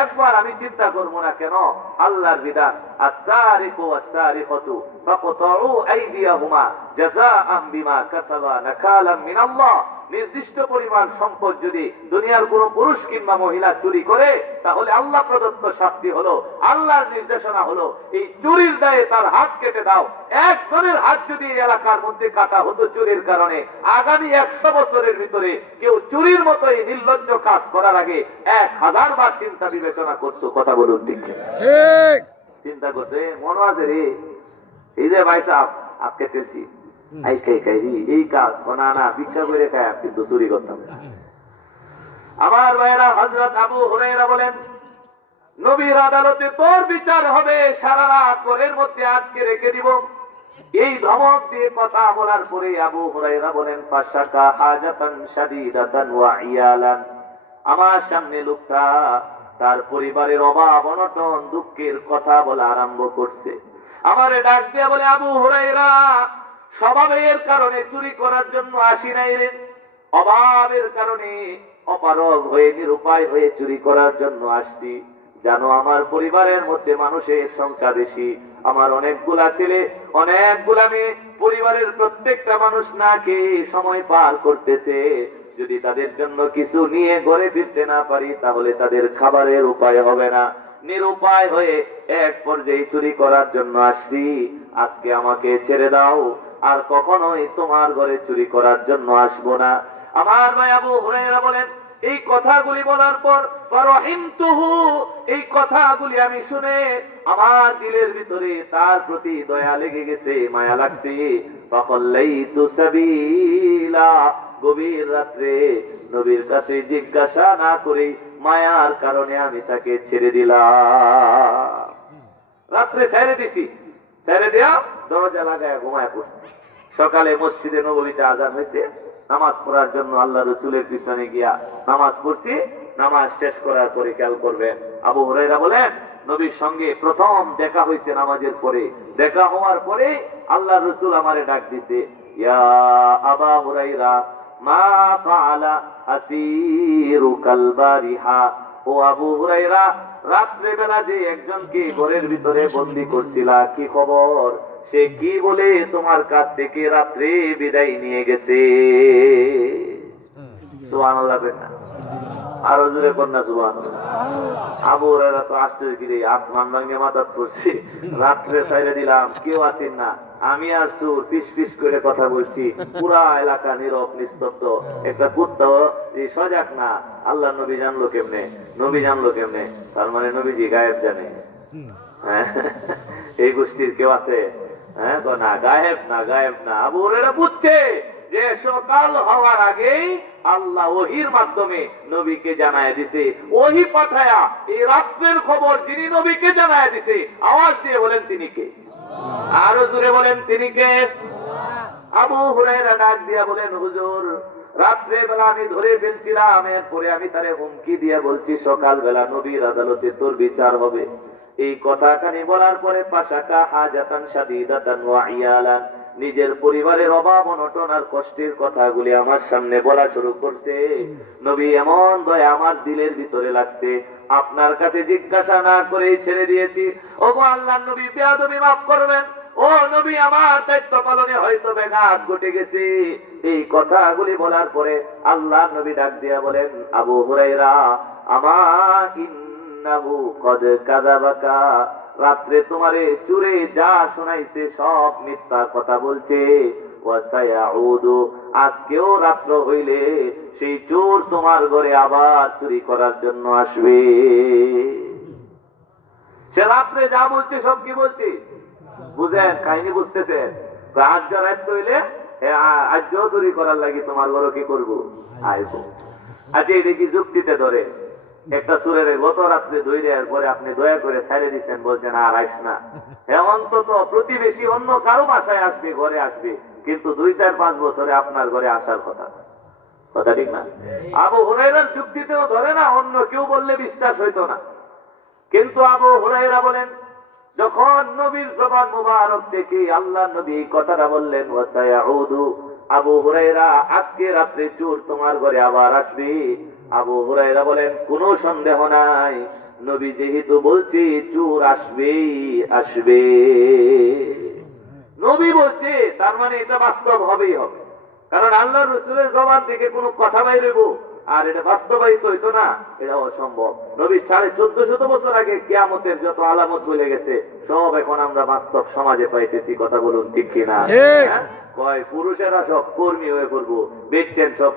একবার আমি চিন্তা করবো না কেন? আল্লাহর বিধান, আস-সারিকু ওয়াস-সারিকাতু ফাকতাউ আইদিয়াহুমা জাযাআন বিমা কাসাবা নাকালাম মিনাল্লাহ। নির্দিষ্ট পরিমাণ সম্পদ যদি দুনিয়ার কোন পুরুষ কিংবা মহিলা চুরি করে, তাহলে আল্লাহ প্রদত্ত শাস্তি হলো, আল্লাহর নির্দেশনা হলো, এই চুরির দায়ে তার হাত কেটে দাও। একজনের হাত যদি এলাকার মধ্যে কাটা হতো চুরির কারণে, আগামী 100 বছরের ভিতরে কেউ চুরির মতো এই নির্লজ্জ কাজ করার আগে 1000 বার চিন্তা বিবেচনা করতো। কথা বলুন ঠিক? চিন্তা করতে মনে আছে রে, এই যে ভাই সাহেব আজকে চলছি এই কাজ না ভিক্ষা করে খায়, কিন্তু চুরি করতাম। আমার ভাইয়েরা, হযরত আবু হুরায়রা বলেন, নবীর আদালতে তোর বিচার হবে, সারা রাত ঘরের মধ্যে আটকে রেখে দিব। এই ধমক দিয়ে কথা বলার পরে আবু হুরায়রা বলেন, ফাশাকা হাজাতান শাদীদাতান ওয়া ইয়ালান। আমার সামনে লোকটা তার পরিবারের অভাব অনটন দুঃখের কথা বলা আরম্ভ করছে। আমারে ডাক দিয়ে বলে, আবু হুরায়রা, স্বভাবের কারণে চুরি করার জন্য আসি নাই রে, অভাবের কারণে অপারগ হয়ে নিরুপায় হয়ে চুরি করার জন্য আসছি। জানো, আমার পরিবারের মধ্যে মানুষের সংখ্যা বেশি, আমার অনেকগুলা ছেলে, অনেকগুলা মেয়ে, পরিবারের প্রত্যেকটা মানুষ না খেয়ে সময় পার করতেছে। যদি তাদের জন্য কিছু নিয়ে ঘরে ফিরতে না পারি, তাহলে তাদের খাবারের উপায় হবে না। নিরুপায় হয়ে এক পর্যায়ে চুরি করার জন্য আসছি। আজকে আমাকে ছেড়ে দাও, আর কখনোই তোমার ঘরে চুরি করার জন্য আসবো না। আমার ভাই আবু হুরায়রা বলেন, এই কথাগুলি বলার পর ফারাহিমতুহু, এই কথাগুলি আমি শুনে আমার দিলের ভিতরে তার প্রতি দয়া লেগে গেছে, মায়া লাগছে। ফাকাল্লাইতু সাবিলা, গভীর রাত্রে নবীর কাছে জিজ্ঞাসা না করে মায়ার কারণে আমি তাকে ছেড়ে দিলাম। রাত্রে ছেড়ে দিছি, ছেড়ে দেয়া দরজা লাগায় ঘুমায় পড়ছি। সকালে মসজিদে নববীতে আযান হয়েছে, নামাজ পড়ার জন্য আল্লাহ রাসূলের পিছনে গিয়া নামাজ পড়ছি। নামাজ শেষ করার পরে খেয়াল করবেন, আবু হুরায়রা বলেন, নবীর সঙ্গে প্রথম দেখা হয়েছে নামাজের পরে। দেখা হওয়ার পরে আল্লাহ রাসূল আমারে ডাক দিছে, ইয়া আবা হুরায়রা, মা ফাআলা আসিরুকাল বারিহা। ও আবু হুরায়রা, রাত্রে বেলা যে একজনকে ঘরের ভিতরে বন্দী করছিলা, কি খবর? সে কি বলে তোমার কাছ থেকে রাত্রে বিদায় নিয়ে গেছে? সুবহানাল্লাহ। আরো জোরে কন্যা সুবহানাল্লাহ। আবু হুরায়রা তো আশ্চর্য, কি রে, আসমান ভাঙে মাথা পড়ছে, রাত্রে ছাইড়া দিলাম, কেউ আছেন না, আমি আর সুর পিস পিস করে কথা বলছি, পুরা এলাকা নীরব নিস্তব্ধ। একটা কুত্তাও সজাগ না। আল্লাহ নবী জানলো কেমনে? নবী জানলো কেমনে? তার মানে নবীজি গায়েব জানে। এই গোষ্ঠীর কেউ আছে? হ্যাঁ, না, গায়েব না, গায়েব না। আবু হুরায়রা বুঝছে যে সকাল হওয়ার আগেই আল্লাহ ওহির মাধ্যমে নবীকে জানায় দিছে। ওহি পাঠায়া এই রাত্রের খবর যিনি নবীকে জানায় দিছে, আওয়াজ দিয়ে বলেন তিনি কে? আরো জোরে বলেন তিনি কে? আবু হুরায়রা ডাক দিয়া বলেন, হুজুর, রাত্রে বেলা আমি ধরে ফেলছিলাম, এরপরে আমি তারে হুমকি দিয়ে বলছি সকাল বেলা নবীর আদালতে তোর বিচার হবে। এই কথাখানি বলার পরে ফাশাকা হাজাতান শাদীদাতান ওয়া ইয়ালান, নিজের পরিবারের অভাব অনটন আর কষ্টের কথাগুলি আমার সামনে বলা শুরু করছে। নবী এমন দয়া আমার দিলের ভিতরে লাগছে, আপনার কাছে জিজ্ঞাসা না করেই ছেড়ে দিয়েছি। ওগো আল্লাহর নবী, বেয়াদবি মাফ করবেন। ও নবী, আমার দায়িত্ব পালনে হয়তো ব্যাঘাত ঘটে গেছে। এই কথাগুলি বলার পরে আল্লাহর নবী ডাক দিয়া বলেন, আবু হুরায়রা, ইন্নাহু কদ কাযাবাকা, রাত্রে তোমারে চুরে যা শোনাইছে সব মিথ্যা কথা বলছে। ওয়া সায়াউদু, আজকেও রাত্র হইলে সেই চোর তোমার ঘরে আবার চুরি করার জন্য আসবে। সে রাত্রে যা বলছে সব কি বলছে বুঝেন? কাহিনী বুঝতেছেন? আজ যা রাত হইলে আজও চুরি করার লাগি তোমার ঘরে কি করবো? আইব। আজকে এটা কি যুক্তিতে ধরে? একটা চোরের গত রাত্রে ধৈর্যের পরে আপনি দয়া করে ছেড়ে দিচ্ছেন, বলছেন আর আইস না। অন্তত প্রতিবেশী অন্য কারো বাসায় আসবে, ঘরে আসবে, কিন্তু 2-4-5 বছরে আপনার ঘরে আসার কথা। কথা ঠিক না? আবু হুরায়রার যুক্তিতেও ধরে না, অন্য কেউ বললে বিশ্বাস হইতো না। কিন্তু আবু হুরায়রা বলেন, যখন নবীর জবান মুবারক থেকে আল্লাহ নবী কথাটা বললেন, ওয়া সায়াউদু, আবু হুরায়রা, আজকে রাত্রে চোর তোমার ঘরে আবার আসবে। আবু হুরায়রা বলেন, কোনো সন্দেহ নাই, নবী যেহেতু বলছে চোর আসবেই আসবে, নবী বলছে, তার মানে এটা বাস্তব হবেই হবে। কারণ আল্লাহ রসুলের জবান থেকে কোনো কথা বাইরে আর এটা বাস্তবায়িত হইতো না, এটা অসম্ভব। নবী 1450 বছর আগে কিয়ামতের যত আলামত বলে গেছে, সব এখন আমরা বাস্তব সমাজে পাইতেছি। কথা বলুন ঠিক কিনা? কয় পুরুষেরা সব কর্মী হয়ে পড়বো, ব্যক্তি সব